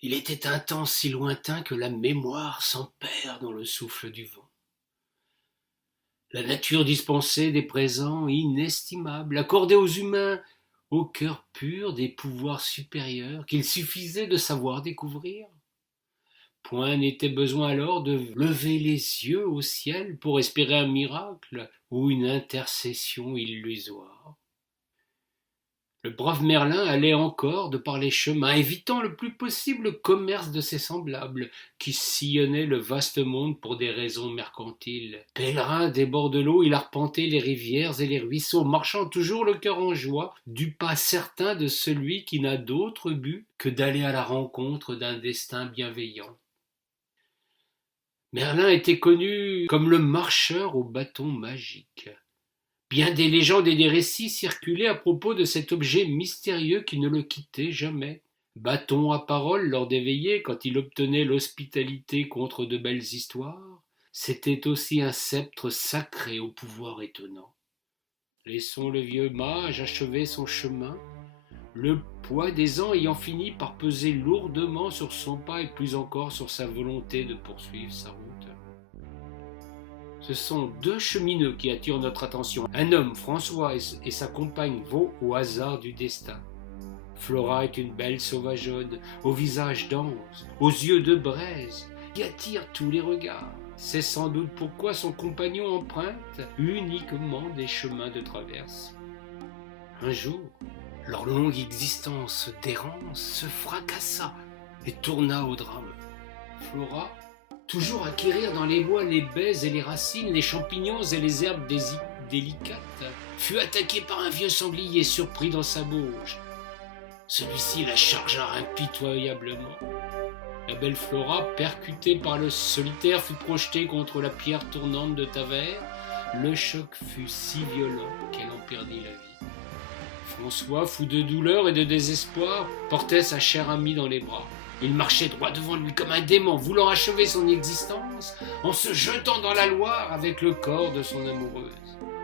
Il était un temps si lointain que la mémoire s'en perd dans le souffle du vent. La nature dispensait des présents inestimables, accordait aux humains, au cœur pur, des pouvoirs supérieurs qu'il suffisait de savoir découvrir. Point n'était besoin alors de lever les yeux au ciel pour espérer un miracle ou une intercession illusoire. Le brave Merlin allait encore de par les chemins, évitant le plus possible le commerce de ses semblables, qui sillonnaient le vaste monde pour des raisons mercantiles. Pèlerin des bords de l'eau, il arpentait les rivières et les ruisseaux, marchant toujours le cœur en joie, du pas certain de celui qui n'a d'autre but que d'aller à la rencontre d'un destin bienveillant. Merlin était connu comme le marcheur au bâton magique. Bien des légendes et des récits circulaient à propos de cet objet mystérieux qui ne le quittait jamais. Bâton à parole lors des veillées, quand il obtenait l'hospitalité contre de belles histoires, c'était aussi un sceptre sacré au pouvoir étonnant. Laissons le vieux mage achever son chemin, le poids des ans ayant fini par peser lourdement sur son pas et plus encore sur sa volonté de poursuivre sa route. Ce sont deux chemineux qui attirent notre attention. Un homme, François, et sa compagne vont au hasard du destin. Flora est une belle sauvageonne, au visage d'ange, aux yeux de braise, qui attire tous les regards. C'est sans doute pourquoi son compagnon emprunte uniquement des chemins de traverse. Un jour, leur longue existence d'errance se fracassa et tourna au drame. Flora, toujours à quérir dans les bois les baies et les racines, les champignons et les herbes délicates, fut attaquée par un vieux sanglier surpris dans sa bauge. Celui-ci la chargea impitoyablement. La belle Flora, percutée par le solitaire, fut projetée contre la pierre tournante de Tavert. Le choc fut si violent qu'elle en perdit la vie. François, fou de douleur et de désespoir, portait sa chère amie dans les bras. Il marchait droit devant lui comme un démon, voulant achever son existence en se jetant dans la Loire avec le corps de son amoureuse.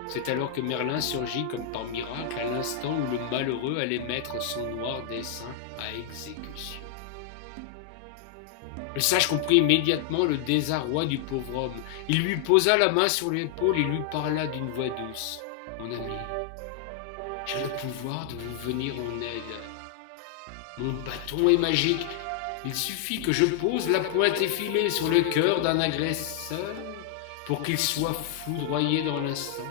C'est alors que Merlin surgit comme par miracle à l'instant où le malheureux allait mettre son noir dessein à exécution. Le sage comprit immédiatement le désarroi du pauvre homme. Il lui posa la main sur l'épaule et lui parla d'une voix douce. « Mon ami, j'ai le pouvoir de vous venir en aide. Mon bâton est magique. Il suffit que je pose la pointe effilée sur le cœur d'un agresseur pour qu'il soit foudroyé dans l'instant.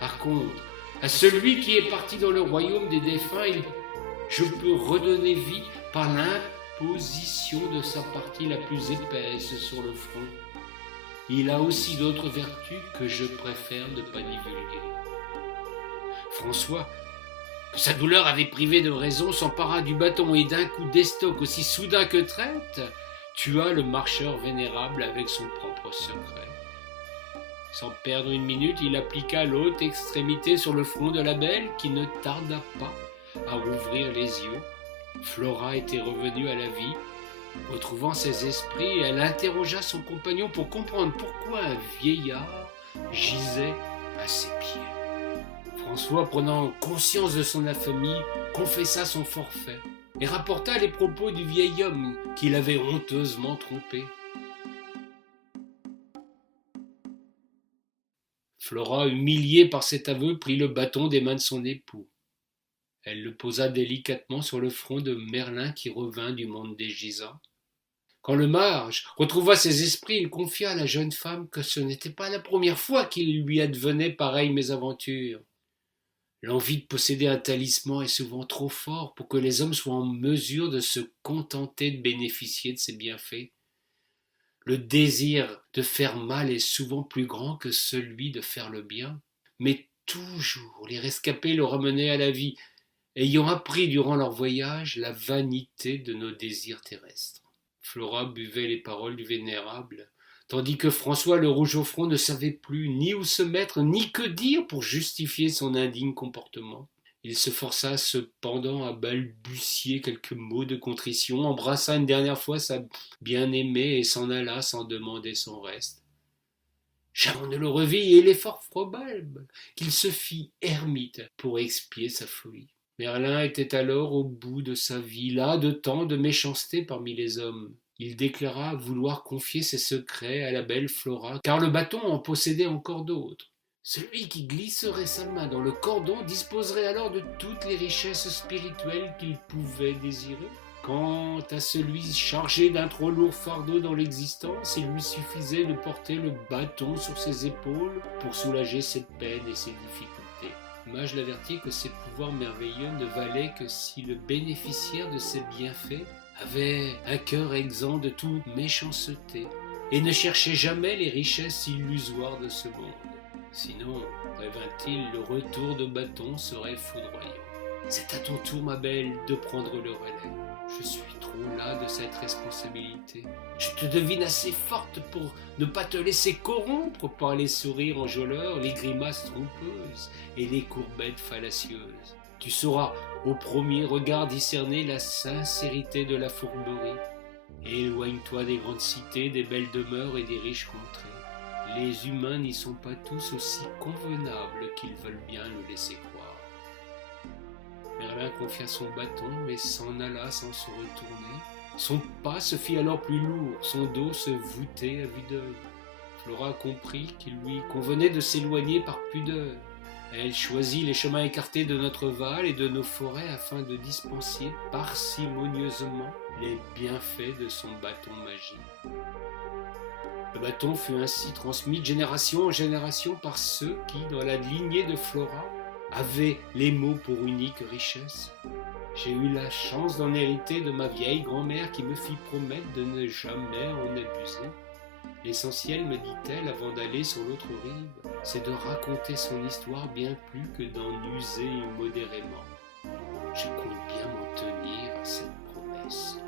Par contre, à celui qui est parti dans le royaume des défunts, je peux redonner vie par l'imposition de sa partie la plus épaisse sur le front. Il a aussi d'autres vertus que je préfère ne pas divulguer. » François, que sa douleur avait privé de raison, s'empara du bâton et d'un coup d'estoc aussi soudain que traite, tua le marcheur vénérable avec son propre secret. Sans perdre une minute, il appliqua l'autre extrémité sur le front de la belle, qui ne tarda pas à ouvrir les yeux. Flora était revenue à la vie. Retrouvant ses esprits, elle interrogea son compagnon pour comprendre pourquoi un vieillard gisait à ses pieds. François, prenant conscience de son infamie, confessa son forfait et rapporta les propos du vieil homme qui l'avait honteusement trompé. Flora, humiliée par cet aveu, prit le bâton des mains de son époux. Elle le posa délicatement sur le front de Merlin qui revint du monde des gisants. Quand le mage retrouva ses esprits, il confia à la jeune femme que ce n'était pas la première fois qu'il lui advenait pareille mésaventure. L'envie de posséder un talisman est souvent trop fort pour que les hommes soient en mesure de se contenter de bénéficier de ses bienfaits. Le désir de faire mal est souvent plus grand que celui de faire le bien, mais toujours les rescapés le ramenaient à la vie, ayant appris durant leur voyage la vanité de nos désirs terrestres. Flora buvait les paroles du vénérable, tandis que François le rouge au front ne savait plus ni où se mettre, ni que dire pour justifier son indigne comportement. Il se força cependant à balbutier quelques mots de contrition, embrassa une dernière fois sa bien-aimée et s'en alla sans demander son reste. Jamais on ne le revit et il est fort probable qu'il se fit ermite pour expier sa folie. Merlin était alors au bout de sa vie, là de tant de méchanceté parmi les hommes. Il déclara vouloir confier ses secrets à la belle Flora, car le bâton en possédait encore d'autres. Celui qui glisserait sa main dans le cordon disposerait alors de toutes les richesses spirituelles qu'il pouvait désirer. Quant à celui chargé d'un trop lourd fardeau dans l'existence, il lui suffisait de porter le bâton sur ses épaules pour soulager cette peine et ses difficultés. Mage l'avertit que ces pouvoirs merveilleux ne valaient que si le bénéficiaire de ces bienfaits avait un cœur exempt de toute méchanceté et ne cherchait jamais les richesses illusoires de ce monde. Sinon, prévint-il, le retour de bâton serait foudroyant. C'est à ton tour, ma belle, de prendre le relais. Je suis trop las de cette responsabilité. Je te devine assez forte pour ne pas te laisser corrompre par les sourires enjôleurs, les grimaces trompeuses et les courbettes fallacieuses. Tu sauras au premier regard discerner la sincérité de la fourberie. Éloigne-toi des grandes cités, des belles demeures et des riches contrées. Les humains n'y sont pas tous aussi convenables qu'ils veulent bien le laisser croire. Merlin confia son bâton et s'en alla sans se retourner. Son pas se fit alors plus lourd, son dos se voûtait à vue d'œil. Flora comprit qu'il lui convenait de s'éloigner par pudeur. Elle choisit les chemins écartés de notre Val et de nos forêts afin de dispenser parcimonieusement les bienfaits de son bâton magique. Le bâton fut ainsi transmis de génération en génération par ceux qui, dans la lignée de Flora, avaient les mots pour unique richesse. J'ai eu la chance d'en hériter de ma vieille grand-mère qui me fit promettre de ne jamais en abuser. L'essentiel, me dit-elle avant d'aller sur l'autre rive, c'est de raconter son histoire bien plus que d'en user immodérément. Je compte bien m'en tenir à cette promesse.